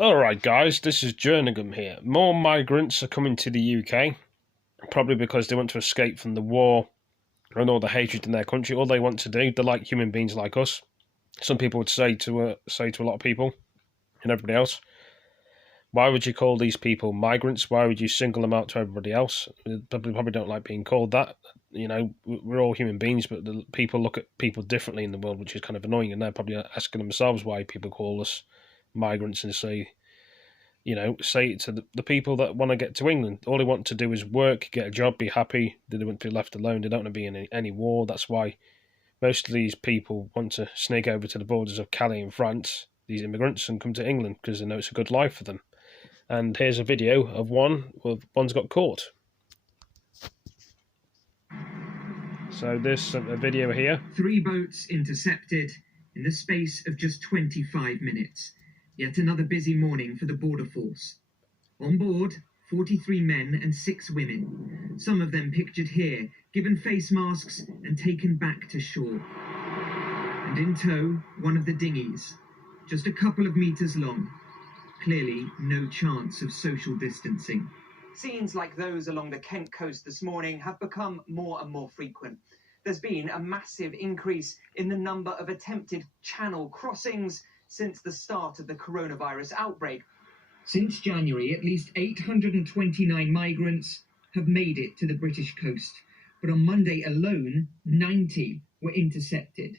Alright guys, this is Jerningham here. More migrants are coming to the UK, probably because they want to escape from the war and all the hatred in their country. All they want to do, they're like human beings like us. Some people would say to a lot of people and everybody else, why would you call these people migrants? Why would you single them out to everybody else? They probably don't like being called that. You know, we're all human beings, but the people look at people differently in the world, which is kind of annoying, and they're probably asking themselves why people call us migrants and say it to the people that want to get to England. All they want to do is work, get a job, be happy. They don't want to be left alone. They don't want to be in any war. That's why most of these people want to sneak over to the borders of Calais in France, these immigrants, and come to England because they know it's a good life for them. And here's a video of one's got caught. So there's a video here. 3 boats intercepted in the space of just 25 minutes. Yet another busy morning for the border force. On board, 43 men and 6 women, some of them pictured here, given face masks and taken back to shore. And in tow, one of the dinghies, just a couple of meters long. Clearly, no chance of social distancing. Scenes like those along the Kent coast this morning have become more and more frequent. There's been a massive increase in the number of attempted channel crossings since the start of the coronavirus outbreak. Since January, at least 829 migrants have made it to the British coast. But on Monday alone, 90 were intercepted.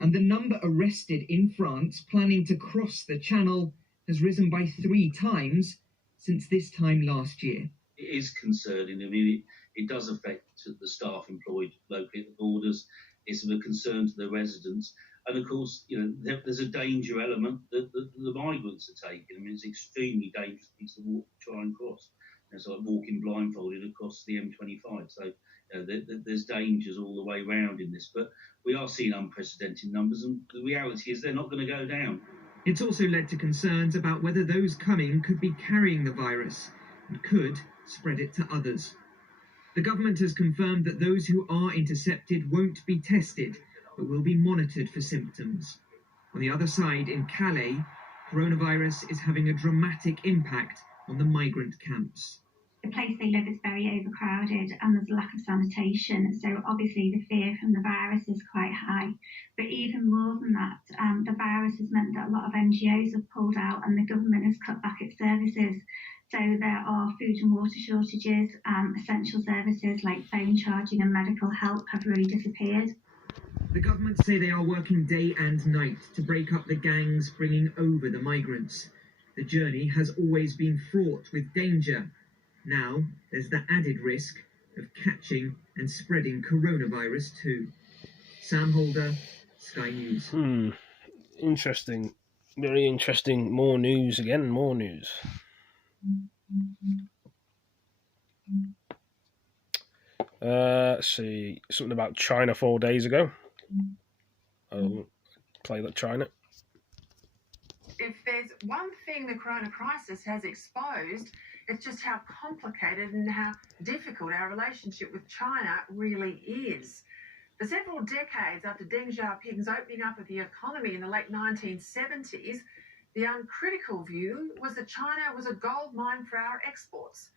And the number arrested in France planning to cross the channel has risen by 3 times since this time last year. It is concerning. I mean, it does affect the staff employed locally at the borders. It's of a concern to the residents. And of course, there's a danger element that the migrants are taking. I mean, it's extremely dangerous to try and cross. It's like walking blindfolded across the M25. So there's dangers all the way around in this. But we are seeing unprecedented numbers, and the reality is they're not going to go down. It's also led to concerns about whether those coming could be carrying the virus and could spread it to others. The government has confirmed that those who are intercepted won't be tested, but will be monitored for symptoms. On the other side, in Calais, coronavirus is having a dramatic impact on the migrant camps. The place they live is very overcrowded and there's a lack of sanitation, so obviously the fear from the virus is quite high. But even more than that, the virus has meant that a lot of NGOs have pulled out and the government has cut back its services. So there are food and water shortages, essential services like phone charging and medical help have really disappeared. The government say they are working day and night to break up the gangs bringing over the migrants. The journey has always been fraught with danger. Now there's the added risk of catching and spreading coronavirus too. Sam Holder, Sky News. Interesting. Very interesting. More news again, more news. Let's see. Something about China 4 days ago. I'll play that China. If there's one thing the corona crisis has exposed, it's just how complicated and how difficult our relationship with China really is. For several decades after Deng Xiaoping's opening up of the economy in the late 1970s, the uncritical view was that China was a gold mine for our exports.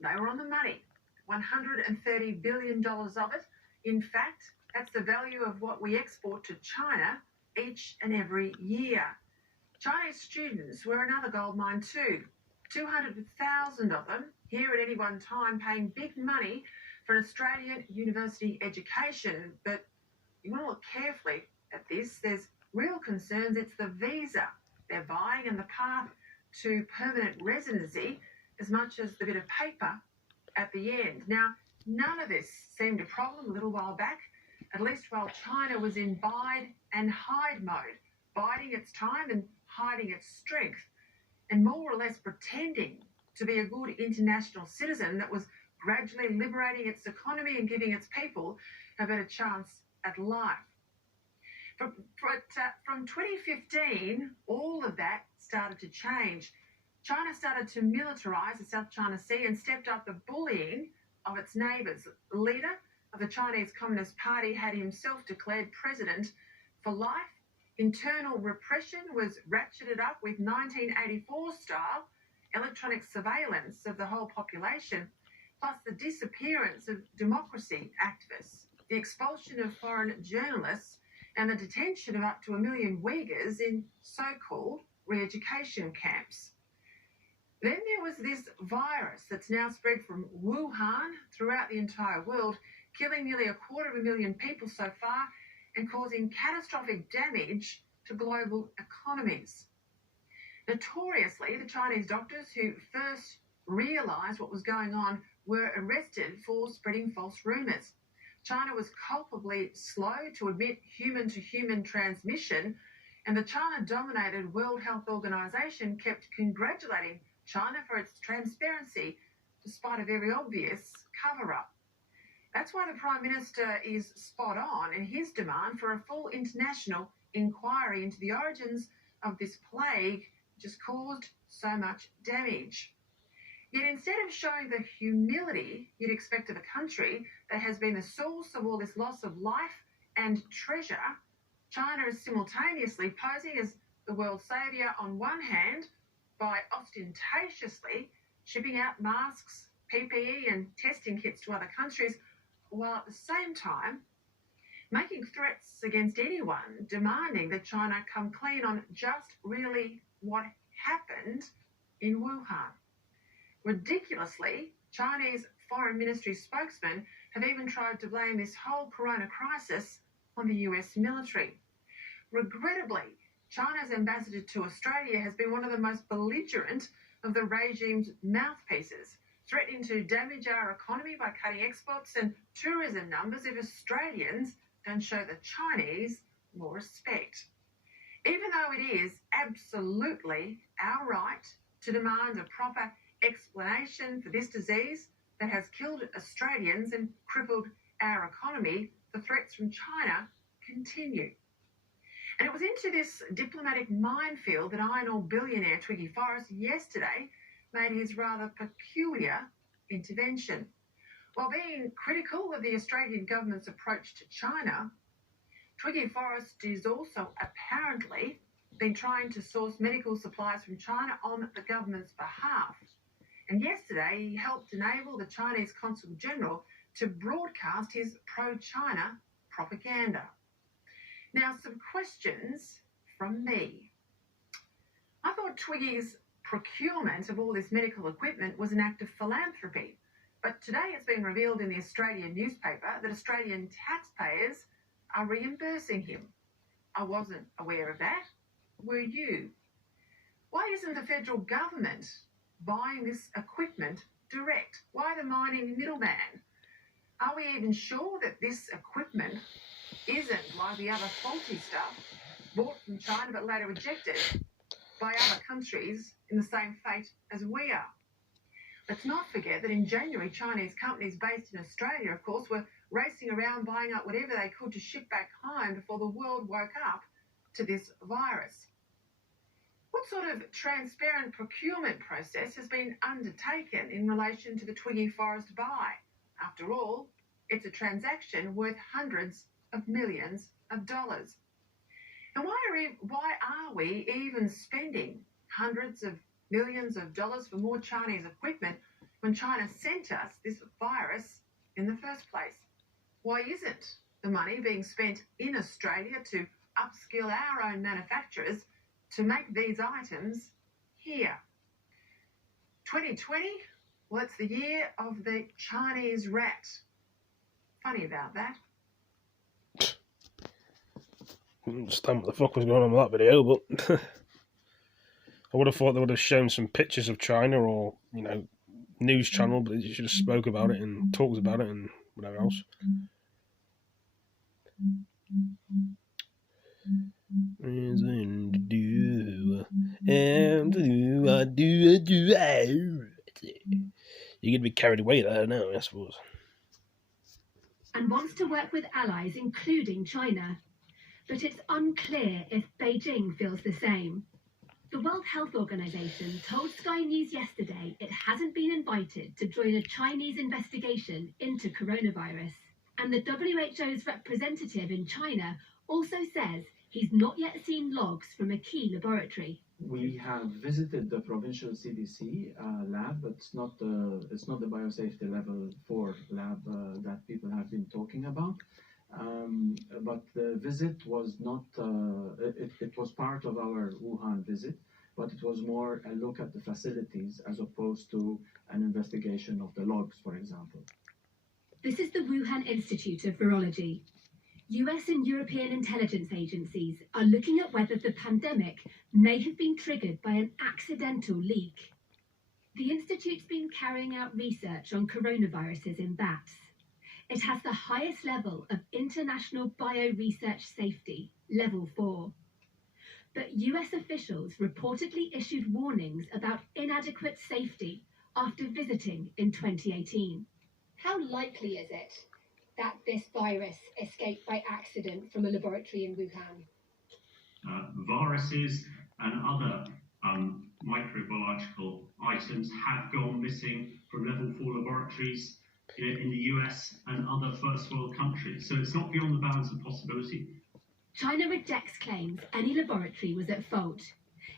They were on the money, $130 billion of it. In fact, that's the value of what we export to China each and every year. Chinese students were another gold mine too. 200,000 of them here at any one time paying big money for an Australian university education. But you want to look carefully at this. There's real concerns. It's the visa they're buying and the path to permanent residency as much as the bit of paper at the end. Now, none of this seemed a problem a little while back, at least while China was in bide and hide mode, biding its time and hiding its strength, and more or less pretending to be a good international citizen that was gradually liberating its economy and giving its people a better chance at life. From 2015, all of that started to change. China started to militarize the South China Sea and stepped up the bullying of its neighbours. The leader of the Chinese Communist Party had himself declared president for life Internal repression was ratcheted up with 1984-style electronic surveillance of the whole population, plus the disappearance of democracy activists, the expulsion of foreign journalists, and the detention of up to 1 million Uyghurs in so-called re-education camps. Then there was this virus that's now spread from Wuhan throughout the entire world, killing nearly 250,000 people so far and causing catastrophic damage to global economies. Notoriously, the Chinese doctors who first realised what was going on were arrested for spreading false rumours. China was culpably slow to admit human-to-human transmission, and the China-dominated World Health Organization kept congratulating China for its transparency, despite a very obvious cover-up. That's why the Prime Minister is spot on in his demand for a full international inquiry into the origins of this plague, which has caused so much damage. Yet instead of showing the humility you'd expect of a country that has been the source of all this loss of life and treasure, China is simultaneously posing as the world saviour on one hand by ostentatiously shipping out masks, PPE and testing kits to other countries, while at the same time making threats against anyone demanding that China come clean on just really what happened in Wuhan. Ridiculously, Chinese Foreign Ministry spokesmen have even tried to blame this whole corona crisis on the US military. Regrettably, China's ambassador to Australia has been one of the most belligerent of the regime's mouthpieces, threatening to damage our economy by cutting exports and tourism numbers if Australians don't show the Chinese more respect. Even though it is absolutely our right to demand a proper explanation for this disease that has killed Australians and crippled our economy, the threats from China continue. And it was into this diplomatic minefield that iron ore billionaire Twiggy Forrest yesterday made his rather peculiar intervention. While being critical of the Australian government's approach to China, Twiggy Forrest is also apparently been trying to source medical supplies from China on the government's behalf. And yesterday he helped enable the Chinese Consul General to broadcast his pro-China propaganda. Now, some questions from me. I thought Twiggy's procurement of all this medical equipment was an act of philanthropy, but today it's been revealed in the Australian newspaper that Australian taxpayers are reimbursing him. I wasn't aware of that. Were you? Why isn't the federal government buying this equipment direct? Why the mining middleman? Are we even sure that this equipment isn't like the other faulty stuff bought from China but later rejected by other countries in the same fate as we are? Let's not forget that in January, Chinese companies based in Australia, of course, were racing around buying up whatever they could to ship back home before the world woke up to this virus. What sort of transparent procurement process has been undertaken in relation to the Twiggy Forrest buy? After all, it's a transaction worth hundreds of millions of dollars. And why are we even spending hundreds of millions of dollars for more Chinese equipment when China sent us this virus in the first place? Why isn't the money being spent in Australia to upskill our own manufacturers to make these items here? 2020, well, it's the year of the Chinese rat. Funny about that. I don't understand what the fuck was going on with that video, but I would have thought they would have shown some pictures of China or, news channel, but they should have spoke about it and talked about it and whatever else. You're going to be carried away there now, I suppose. And wants to work with allies, including China. But it's unclear if Beijing feels the same. The World Health Organization told Sky News yesterday it hasn't been invited to join a Chinese investigation into coronavirus. And the WHO's representative in China also says he's not yet seen logs from a key laboratory. We have visited the provincial CDC lab, but it's not the biosafety level 4 lab that people have been talking about. But the visit was not, it was part of our Wuhan visit, but it was more a look at the facilities as opposed to an investigation of the logs, for example. This is the Wuhan Institute of Virology. US and European intelligence agencies are looking at whether the pandemic may have been triggered by an accidental leak. The Institute's been carrying out research on coronaviruses in bats. It has the highest level of international bioresearch safety, level 4. But US officials reportedly issued warnings about inadequate safety after visiting in 2018. How likely is it that this virus escaped by accident from a laboratory in Wuhan? Viruses and other microbiological items have gone missing from level 4 laboratories in the US and other first world countries. So it's not beyond the bounds of possibility. China rejects claims any laboratory was at fault.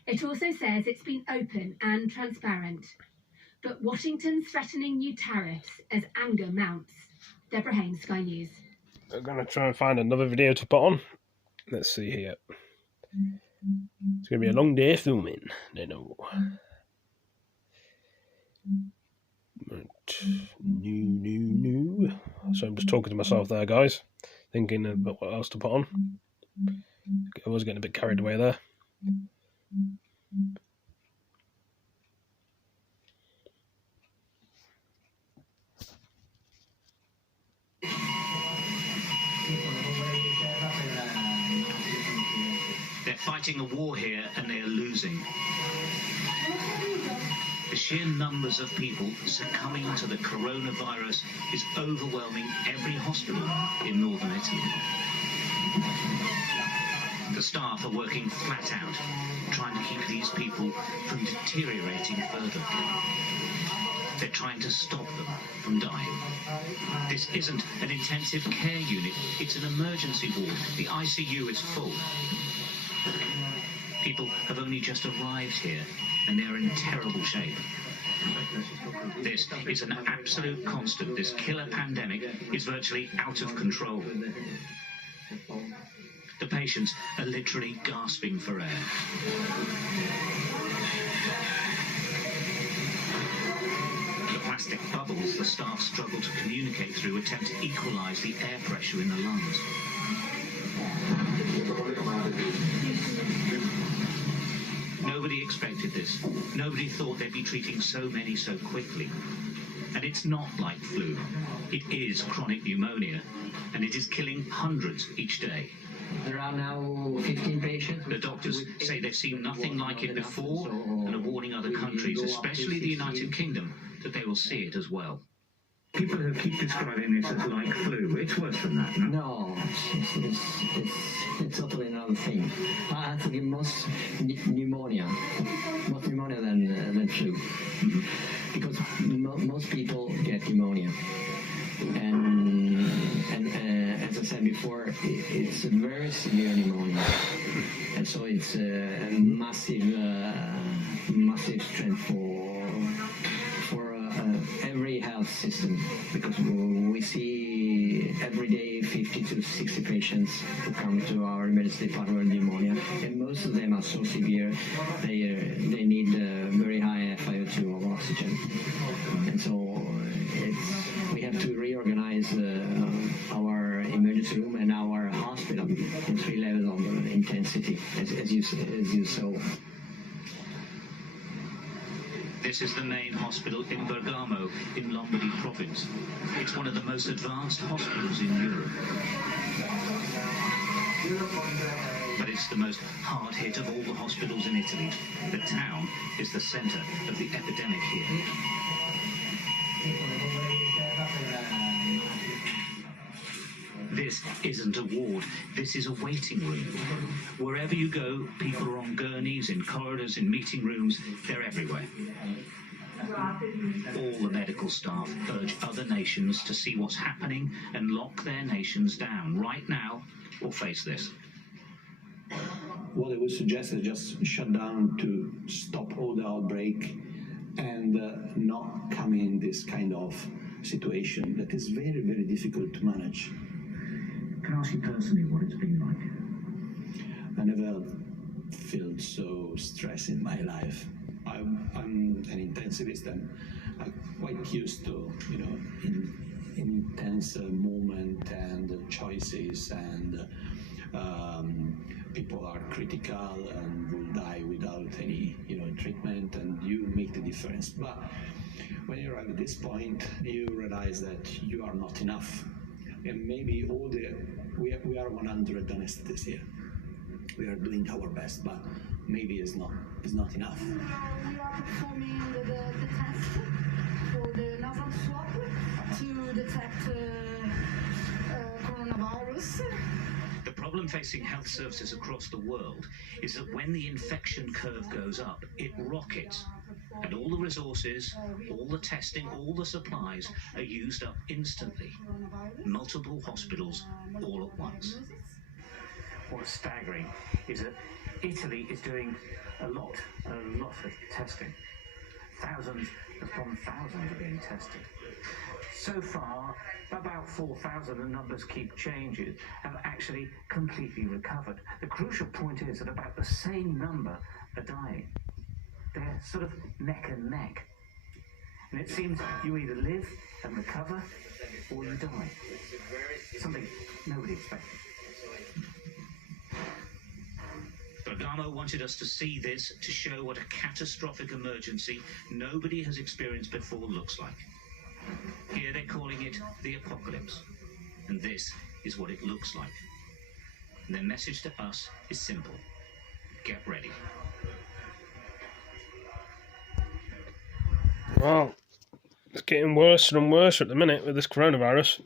It also says it's been open and transparent. But Washington's threatening new tariffs as anger mounts. Deborah Haynes, Sky News. I'm going to try and find another video to put on. Let's see here. It's going to be a long day filming. I know. Right. New. So I'm just talking to myself there, guys. Thinking about what else to put on. I was getting a bit carried away there. They're fighting a war here and they are losing. The sheer numbers of people succumbing to the coronavirus is overwhelming every hospital in northern Italy. The staff are working flat out, trying to keep these people from deteriorating further. They're trying to stop them from dying. This isn't an intensive care unit, it's an emergency ward. The ICU is full. People have only just arrived here and they're in terrible shape. This is an absolute constant. This killer pandemic is virtually out of control. The patients are literally gasping for air. The plastic bubbles the staff struggle to communicate through attempt to equalize the air pressure in the lungs. Nobody expected this. Nobody thought they'd be treating so many so quickly. And it's not like flu. It is chronic pneumonia, and it is killing hundreds each day. There are now 15 patients. The doctors say they've seen nothing like it before and are warning other countries, especially the United Kingdom, that they will see it as well. People who keep describing this as like flu, it's worse than that, no? No, it's totally another thing. I think most pneumonia than flu. Mm-hmm. Because most people get pneumonia. And as I said before, it's a very severe pneumonia. And so it's a massive strength for every health system, because we see every day 50 to 60 patients who come to our emergency department with pneumonia, and most of them are so severe they need very high FiO2 of oxygen, and so we have to reorganize our emergency room and our hospital in 3 levels of intensity, as you saw. This is the main hospital in Bergamo, in Lombardy province. It's one of the most advanced hospitals in Europe. But it's the most hard-hit of all the hospitals in Italy. The town is the centre of the epidemic here. This isn't a ward, this is a waiting room. Wherever you go, people are on gurneys, in corridors, in meeting rooms, they're everywhere. All the medical staff urge other nations to see what's happening and lock their nations down right now or face this. what I would suggest is just shut down to stop all the outbreak and not come in this kind of situation that is very, very difficult to manage. Can I ask you personally what it's been like? I never felt so stressed in my life. I'm an intensivist and I'm quite used to, intense moment and choices and people are critical and will die without any, treatment, and you make the difference. But when you arrive at this point, you realize that you are not enough. And maybe we are 100 anesthetists here. We are doing our best, but maybe it's not enough. We are performing the test for the nasal swab to detect coronavirus. The problem facing health services across the world is that when the infection curve goes up, it rockets. And all the resources, all the testing, all the supplies are used up instantly. Multiple hospitals all at once. What's staggering is that Italy is doing a lot of testing. Thousands upon thousands are being tested. So far, about 4,000, the numbers keep changing, have actually completely recovered. The crucial point is that about the same number are dying. They're sort of neck and neck. And it seems you either live and recover, or you die. Something nobody expected. Bergamo wanted us to see this to show what a catastrophic emergency nobody has experienced before looks like. Here they're calling it the apocalypse, and this is what it looks like. And their message to us is simple: get ready. Well, it's getting worse and worse at the minute with this coronavirus.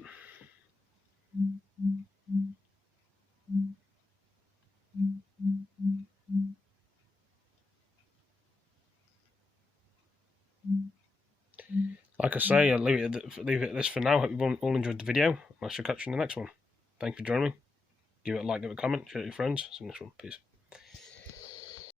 Like I say, I'll leave it at this for now. Hope you've all enjoyed the video. I shall catch you in the next one. Thank you for joining me. Give it a like, give it a comment, share it with your friends. See you in the next one. Peace.